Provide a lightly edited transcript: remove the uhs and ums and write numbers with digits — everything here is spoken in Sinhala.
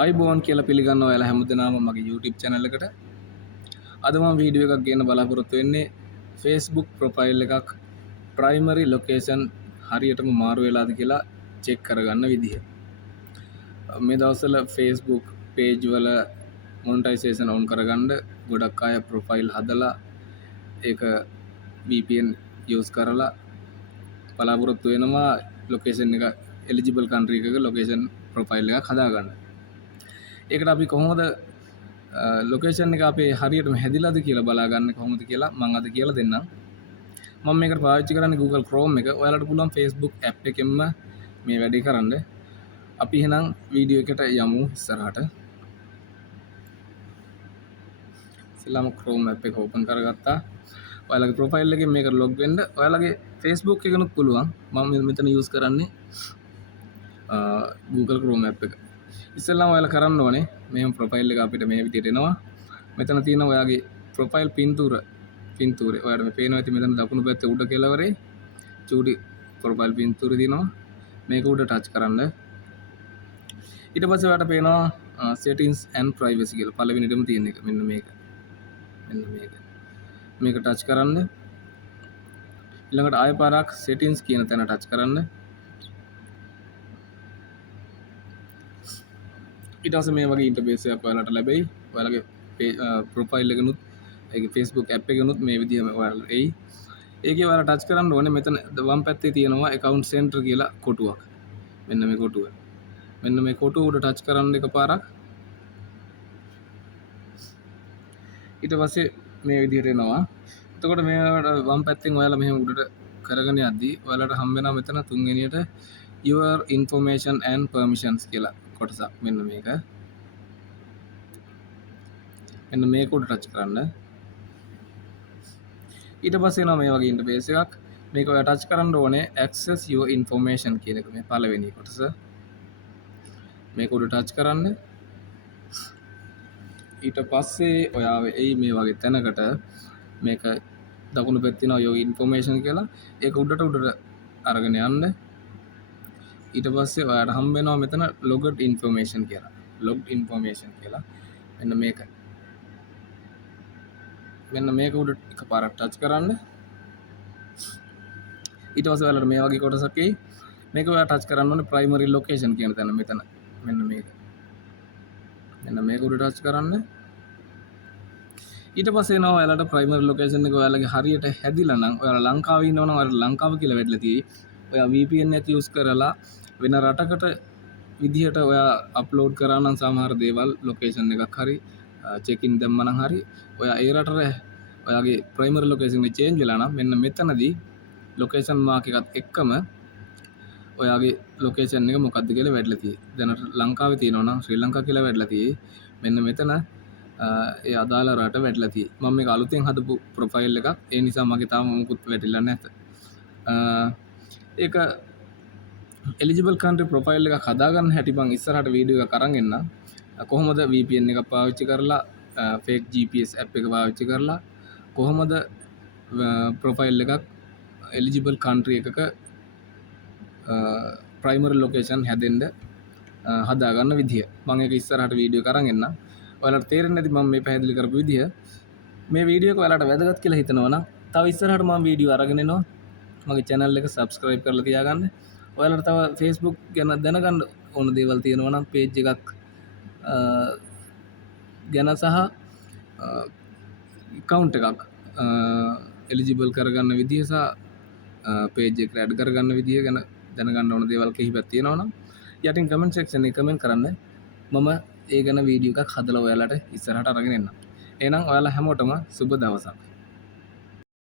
ආයිබෝන් කියලා පිළිගන්නවා ඔයාලා හැමදෙනාම මගේ YouTube channel එකට. අද මම වීඩියෝ එකක් ගන්න බලාපොරොත්තු වෙන්නේ Facebook profile එකක් primary location හරියටම මාරු වෙලාද කියලා check කරගන්න විදිහ. මේ දවස්වල Facebook page වල monetization on කරගන්න ගොඩක් අය profile හදලා ඒක VPN use කරලා බලාපොරොත්තු වෙනවා location එක eligible country එකක location profile එකක් හදාගන්න. ඒකට අපි කොහොමද ලොකේෂන් එක අපේ හරියටම හැදිලාද කියලා බලාගන්න කොහොමද කියලා මම අද කියලා දෙන්නම්. මම මේකට පාවිච්චි කරන්නේ Google Chrome එක. ඔයාලට පුළුවන් Facebook app එකෙන්ම මේ වැඩේ කරන්න. අපි එහෙනම් වීඩියෝ එකට යමු ඉස්සරහට. ඉස්සෙල්ලාම Chrome app එක open කරගත්තා. ඔයාලගේ profile එකෙන් මේකට log වෙන්න. ඔයාලගේ Facebook එකනුත් පුළුවන්. මම මෙතන use කරන්නේ Google Chrome app එක. ඉස්සෙල්ලාම ඔයාලා කරන්න ඕනේ මෙහෙම ප්‍රොෆයිල් එක අපිට මේ විදිහට එනවා. මෙතන තියෙනවා ඔයාගේ ප්‍රොෆයිල් පින්තූරේ. ඔයාලට මේ පේනවා ඇති මෙතන දකුණු පැත්තේ උඩ කෙළවරේ චූටි ප්‍රොෆයිල් පින්තූරේ තියෙනවා. මේක උඩ ටච් කරන්න. ඊට පස්සේ ඔයාලට පේනවා settings and privacy කියලා පළවෙනිදම තියෙන එක. මෙන්න මේක. මේක ටච් කරන්න. ඊළඟට ආය පාරක් settings කියන තැන ටච් කරන්න. ඊට පස්සේ මේ වගේ ඉන්ටර්ෆේස් එකක් ඔයාලට ලැබෙයි. ඔයාලගේ ප්‍රොෆයිල් එකනුත් ඒකේ Facebook app එකනුත් මේ විදිහම ඔයාලට එයි. ඒකේ ඔයාලා ටච් කරන්න ඕනේ මෙතන වම් පැත්තේ තියෙනවා account center කියලා කොටුවක්. මෙන්න මේ කොටුව. මෙන්න මේ කොටුව උඩ ටච් කරන්න එකපාරක්. ඊට පස්සේ මේ විදිහට එනවා. එතකොට මේ වම් පැත්තෙන් ඔයාලා මෙහෙම උඩට කරගෙන යද්දී ඔයාලට හම්බ වෙනවා මෙතන තුන්වෙනියට your information and permissions කියලා කොටසක්. මෙන්න මේක. මෙන්න මේක උඩ ටච් කරන්න. ඊට පස්සේ එනවා මේ වගේ ඉන්ටර්ෆේස් එකක්. මේක ඔයා ටච් කරන්න ඕනේ access your information කියන එක මේ පළවෙනි කොටස. මේක උඩ ටච් කරන්න. ඊට පස්සේ ඔයා එයි මේ වගේ තැනකට මේක දකුණු පැත්තේ තියෙනවා your information කියලා. ඒක උඩට අරගෙන යන්න. ඊට පස්සේ ඔයාලට හම්බ වෙනවා මෙතන logged information කියලා. මෙන්න මේක උඩ එකපාරක් ටච් කරන්න. ඊට පස්සේ ඔයාලට මේ වගේ කොටසක් එයි. මේක ඔයා ටච් කරන්න ඕනේ primary location කියන තැන මෙතන. මෙන්න මේක උඩ ටච් කරන්න. ඊට පස්සේ එනවා ඔයාලට primary location එක ඔයාලගේ හරියට හැදිලා නම් ඔයාලා ලංකාවේ ඉන්නවා නම් ඔයාලට ලංකාව කියලා වැටලා තියෙයි. ඔයා VPN එක use කරලා වෙන රටකට විදිහට ඔයා අප්ලෝඩ් කරා නම් සමහර දේවල් ලොකේෂන් එකක් හරි චෙක් ඉන් දැම්ම නම් හරි ඔයා ඒ රටට ඔයාගේ ප්‍රයිමරි ලොකේෂන් එක චේන්ජ් වෙලා නම් මෙන්න මෙතනදී ලොකේෂන් මාක් එකත් එක්කම ඔයාගේ ලොකේෂන් එක මොකක්ද කියලා වැටලා තියෙයි. දැනට ලංකාවේ තියෙනවා නම් ශ්‍රී ලංකා කියලා වැටලා තියෙයි. මෙන්න මෙතන ඒ අදාළ රට වැටලා තියෙයි. මම මේක අලුතෙන් හදපු ප්‍රොෆයිල් එකක්. ඒ නිසා මගේ තාම මොකුත් වැටිලා නැත. ඒක eligible country profile එකක් හදාගන්න හැටි මම ඉස්සරහට වීඩියෝ එකක් අරන් එන්නම්. කොහොමද VPN එකක් පාවිච්චි කරලා fake GPS app එක පාවිච්චි කරලා කොහොමද profile එකක් eligible country එකක primary location හැදෙන්න හදාගන්න විදිය. මම ඒක ඉස්සරහට වීඩියෝ එක අරන් එන්නම්. ඔයාලට තේරෙන්නේ නැති මම මේ පැහැදිලි කරපු විදිය. මේ වීඩියෝ එක ඔයාලට වැදගත් කියලා හිතනවා නම් තව ඉස්සරහට මම වීඩියෝ අරගෙන එනවා. මගේ channel එක subscribe කරලා තියාගන්න. ඔයාලට තව Facebook ගැන දැනගන්න ඕන දේවල් තියෙනවා නම් page එකක් ගැන සහ account එකක් eligible කරගන්න විදිය සහ page එකට add කරගන්න විදිය ගැන දැනගන්න ඕන දේවල් කිහිපයක් තියෙනවා නම් යටින් comment section එකේ comment කරන්න. මම ඒ ගැන වීඩියෝ එකක් හදලා ඔයාලට ඉස්සරහට අරගෙන එන්නම්. එහෙනම් ඔයාලා හැමෝටම සුබ දවසක්.